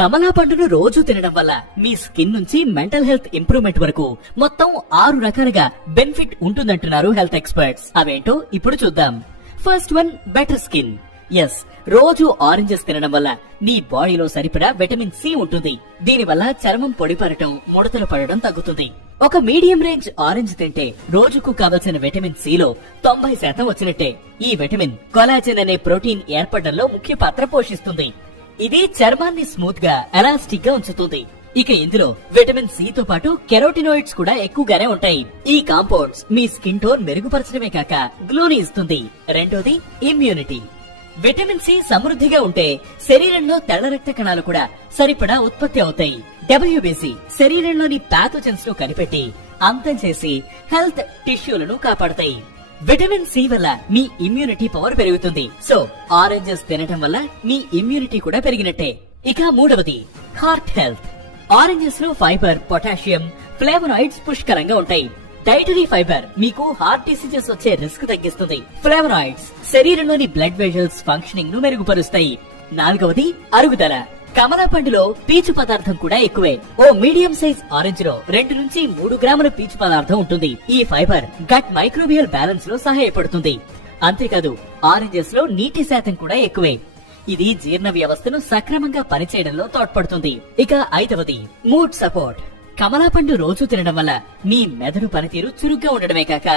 కమలా పండును రోజు తినడం వల్ల మీ స్కిన్ నుంచి మెంటల్ హెల్త్ ఇంప్రూవ్మెంట్ వరకు మొత్తం 6 రకాలుగా బెనిఫిట్ ఉంటుందంటున్నారు హెల్త్ ఎక్స్పర్ట్స్. అవేంటో ఇప్పుడు చూద్దాం. First one, better skin. Yes, రోజు ఆరెంజెస్ తినడం వల్ల నీ బాడీలో సరిపడా విటమిన్ సి ఉంటుంది. దీనివల్ల చర్మం పొడిపడటం, ముడతలు పడడం తగ్గుతుంది. ఒక మీడియం రేంజ్ ఆరెంజ్ తింటే రోజుకు కావలసిన విటమిన్ సిలో 90% వచ్చినట్టే. ఈ విటమిన్ కొలాజెన్ అనే ప్రోటీన్ ఏర్పడడంలో ముఖ్య పాత్ర పోషిస్తుంది. ఇది చర్మాన్ని స్మూత్ గా, ఎలాస్టిక్ గా ఉంచుతుంది. ఇక ఇందులో విటమిన్ సి తో పాటు కెరోటినాయిడ్స్ కూడా ఎక్కువగానే ఉంటాయి. ఈ కాంపౌండ్స్ మీ స్కిన్ టోన్ మెరుగుపరచడమే కాక గ్లోని ఇస్తుంది. రెండోది, ఇమ్యూనిటీ. విటమిన్ సి సమృద్ధిగా ఉంటే శరీరంలో తెల్ల రక్త కణాలు కూడా సరిపడా ఉత్పత్తి అవుతాయి. WBC శరీరంలోని ప్యాథోజన్స్ ను కనిపెట్టి అంతం చేసి హెల్త్ టిష్యూలను కాపాడతాయి. విటమిన్ సి వల్ల మీ ఇమ్యూనిటీ పవర్ పెరుగుతుంది. సో ఆరెంజెస్ తినటం వల్ల మీ ఇమ్యూనిటీ కూడా పెరిగినట్టే. ఇక మూడవది, హార్ట్ హెల్త్. ఆరెంజెస్ లో ఫైబర్, పొటాషియం, ఫ్లేవనాయిడ్స్ పుష్కలంగా ఉంటాయి. డైటరీ ఫైబర్ మీకు హార్ట్ డిసీజెస్ వచ్చే రిస్క్ తగ్గిస్తుంది. ఫ్లేవనాయిడ్స్ శరీరంలోని బ్లడ్ వెజల్స్ ఫంక్షనింగ్ ను మెరుగుపరుస్తాయి. నాలుగవది, అరుగుదల. కమలా పండులో పీచు పదార్థం కూడా ఎక్కువే. ఓ మీడియం సైజ్ ఆరెంజ్ లో 2 నుంచి 3 గ్రాముల పీచు పదార్థం ఉంటుంది. ఈ ఫైబర్ గట్ మైక్రోబియల్ బ్యాలెన్స్ లో సహాయపడుతుంది. అంతేకాదు ఆరెంజెస్ లో నీటి శాతం కూడా ఎక్కువే. ఇది జీర్ణ వ్యవస్థను సక్రమంగా పనిచేయడంలో తోడ్పడుతుంది. ఇక ఐదవది, మూడ్ సపోర్ట్. కమలా పండు రోజు తినడం వల్ల మీ మెదడు పనితీరు చురుగ్గా ఉండడమే కాక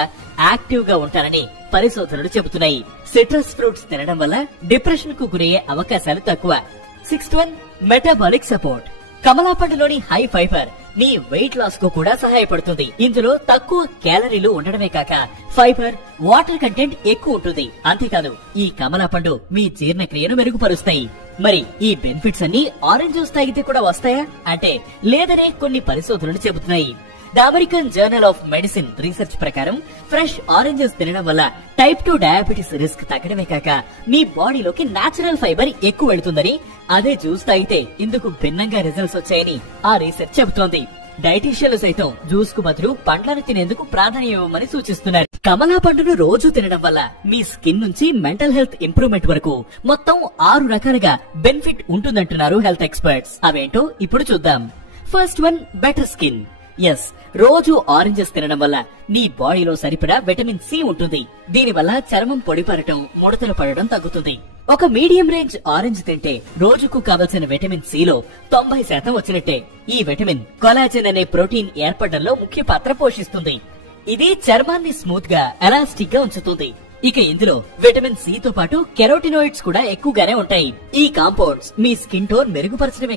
యాక్టివ్ గా ఉంటారని పరిశోధనలు చెబుతున్నాయి. సిట్రస్ ఫ్రూట్స్ తినడం వల్ల డిప్రెషన్ కు గురయ్యే అవకాశాలు తక్కువ. Sixth one, metabolic support. కమలా పండులోని హై ఫైబర్ మీ వెయిట్ లాస్ కు కూడా సహాయపడుతుంది. ఇందులో తక్కువ క్యాలరీలు ఉండడమే కాక ఫైబర్, వాటర్ కంటెంట్ ఎక్కువ ఉంటుంది. అంతేకాదు ఈ కమలా పండు మీ జీర్ణక్రియను మెరుగుపరుస్తాయి. మరి ఈ బెనిఫిట్స్ అన్ని ఆరెంజ్ జ్యూస్ తాగితే కూడా వస్తాయా అంటే లేదనే కొన్ని పరిశోధనలు చెబుతున్నాయి. The American journal of medicine research ప్రకారం ఫ్రెష్ ఆరెంజెస్ తినడం వల్ల టైప్ 2 డయాబెటిస్ రిస్క్ తగ్గడమే కాక మీ బాడీలోకి నేచురల్ ఫైబర్ ఎక్కువ వెళుతుందని, అదే జ్యూస్ తాగితే ఇందుకు భిన్నంగా రిజల్ట్స్ వచ్చాయని ఆ రీసెర్చ్ చెబుతోంది. డైటీషియన్లు సైతం జ్యూస్ కు బదులు పండ్లను తినేందుకు ప్రాధాన్యం ఇవ్వమని సూచిస్తున్నారు. కమలా పండును రోజు తినడం వల్ల మీ స్కిన్ నుంచి మెంటల్ హెల్త్ ఇంప్రూవ్మెంట్ వరకు మొత్తం 6 రకాలుగా బెనిఫిట్ ఉంటుందంటున్నారు హెల్త్ ఎక్స్పర్ట్స్. అవేంటో ఇప్పుడు చూద్దాం. First one, better skin. Yes, రోజు ఆరెంజెస్ తినడం వల్ల నీ బాడీలో సరిపడా విటమిన్ సి ఉంటుంది. దీనివల్ల చర్మం పొడిపడటం, ముడతలు పడడం తగ్గుతుంది. ఒక మీడియం రేంజ్ ఆరెంజ్ తింటే రోజుకు కావలసిన విటమిన్ సిలో 90% వచ్చినట్టే. ఈ విటమిన్ కొలాజెన్ అనే ప్రోటీన్ ఏర్పడడంలో ముఖ్య పాత్ర పోషిస్తుంది. ఇది చర్మాన్ని స్మూత్ గా, ఎలాస్టిక్ గా ఉంచుతుంది. ఇక ఇందులో విటమిన్ సి తో పాటు కెరోటినాయిడ్స్ కూడా ఎక్కువగానే ఉంటాయి. ఈ కాంపౌండ్స్ మీ స్కిన్ టోన్ మెరుగుపరచడమే